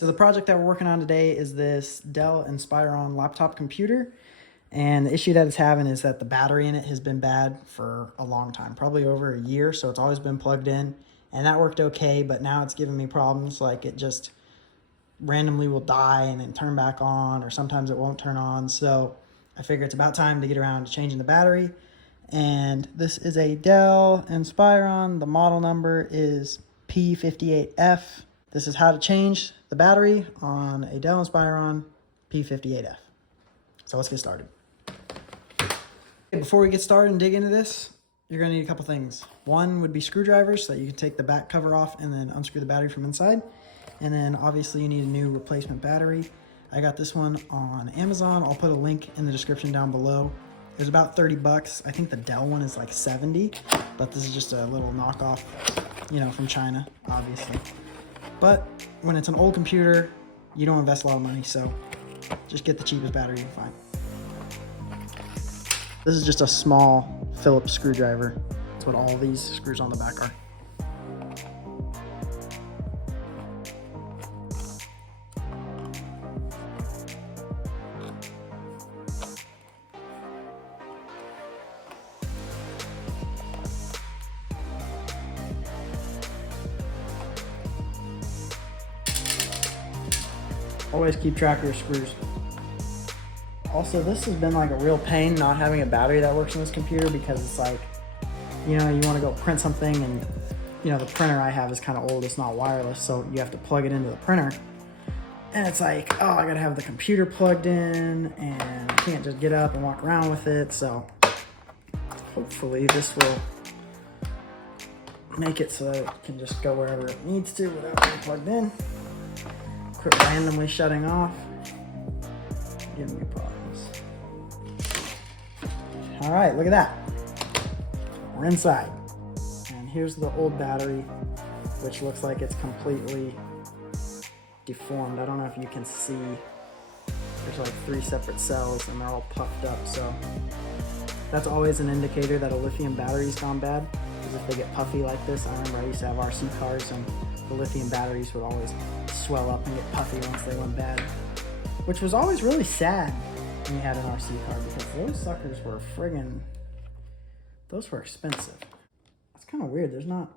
So the project that we're working on today is this Dell Inspiron laptop computer. And the issue that it's having is that the battery in it has been bad for a long time, probably over a year. So it's always been plugged in and that worked okay. But now it's giving me problems, like it just randomly will die and then turn back on, or sometimes it won't turn on. So I figure it's about time to get around to changing the battery. And this is a Dell Inspiron. The model number is P58F. This is how to change the battery on a Dell Inspiron P58F. So let's get started. Before we get started and dig into this, you're gonna need a couple things. One would be screwdrivers so that you can take the back cover off and then unscrew the battery from inside. And then obviously you need a new replacement battery. I got this one on Amazon. I'll put a link in the description down below. It was about 30 bucks. I think the Dell one is like 70, but this is just a little knockoff, from China, obviously. But when it's an old computer, you don't invest a lot of money, so just get the cheapest battery you can find. This is just a small Phillips screwdriver. That's what all these screws on the back are. Always keep track of your screws. Also, this has been like a real pain not having a battery that works on this computer, because it's like, you want to go print something and, the printer I have is kind of old. It's not wireless, so you have to plug it into the printer. And it's like, oh, I got to have the computer plugged in and I can't just get up and walk around with it. So hopefully this will make it so that it can just go wherever it needs to without being plugged in. Quit randomly shutting off. Giving me problems. All right, look at that. We're inside. And here's the old battery, which looks like it's completely deformed. I don't know if you can see. There's like 3 separate cells and they're all puffed up. So that's always an indicator that a lithium battery's gone bad, because if they get puffy like this, I remember I used to have RC cars and the lithium batteries would always swell up and get puffy once they went bad, which was always really sad when you had an RC car, because those suckers were those were expensive. It's kind of weird. There's not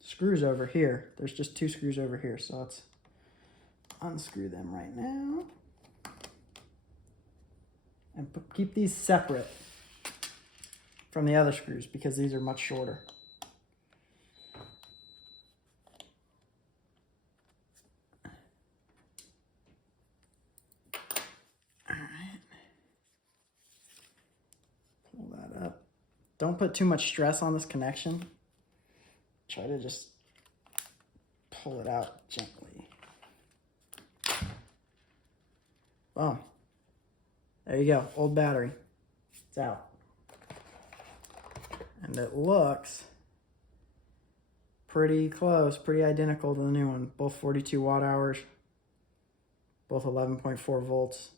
screws over here. There's just 2 screws over here. So let's unscrew them right now and keep these separate from the other screws, because these are much shorter. Don't put too much stress on this connection. Try to just pull it out gently. Boom. There you go, old battery. It's out. And it looks pretty close, pretty identical to the new one. Both 42 watt hours, both 11.4 volts.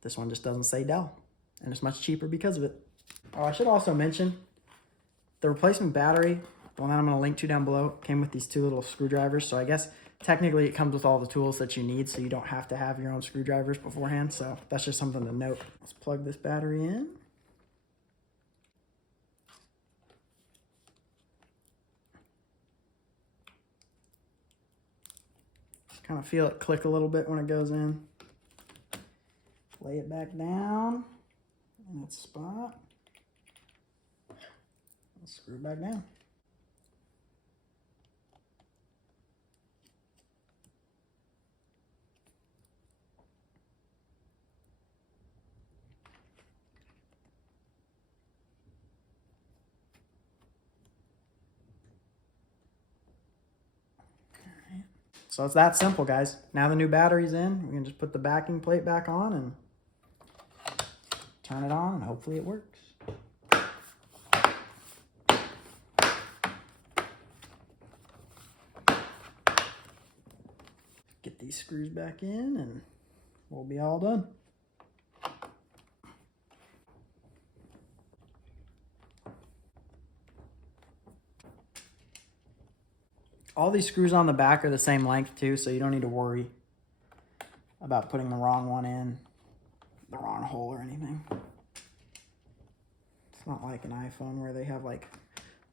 This one just doesn't say Dell, and it's much cheaper because of it. Oh, I should also mention, the replacement battery, the one that I'm going to link to down below, came with these 2 little screwdrivers. So I guess technically it comes with all the tools that you need, so you don't have to have your own screwdrivers beforehand. So that's just something to note. Let's plug this battery in. Kind of feel it click a little bit when it goes in. Lay it back down in its spot. Screw it back down. So it's that simple, guys. Now the new battery's in. We can just put the backing plate back on and turn it on, and hopefully it works. Get these screws back in and we'll be all done. All these screws on the back are the same length too, so you don't need to worry about putting the wrong one in the wrong hole or anything. It's not like an iPhone where they have like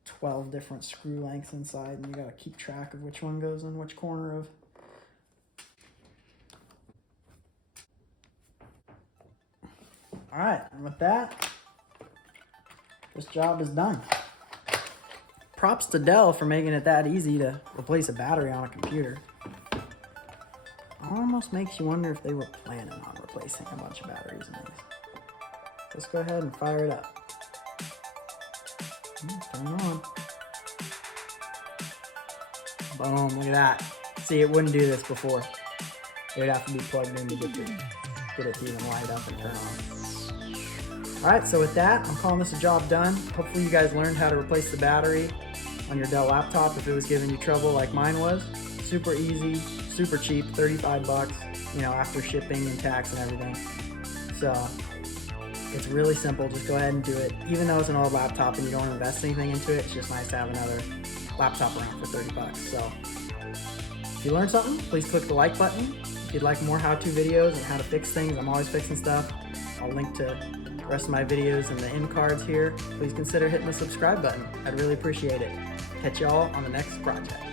12 different screw lengths inside and you gotta keep track of which one goes in which corner of. All right, and with that, this job is done. Props to Dell for making it that easy to replace a battery on a computer. Almost makes you wonder if they were planning on replacing a bunch of batteries in these. Let's go ahead and fire it up. Turn it on. Boom, look at that. See, it wouldn't do this before. It would have to be plugged in to get it to even light up and turn on. Alright, so with that, I'm calling this a job done. Hopefully you guys learned how to replace the battery on your Dell laptop if it was giving you trouble like mine was. Super easy, super cheap, 35 bucks, you know, after shipping and tax and everything. So it's really simple, just go ahead and do it. Even though it's an old laptop and you don't invest anything into it, it's just nice to have another laptop around for 30 bucks. So if you learned something, please click the like button. If you'd like more how-to videos and how to fix things, I'm always fixing stuff. I'll link to the rest of my videos in the end cards here. Please consider hitting the subscribe button. I'd really appreciate it. Catch y'all on the next project.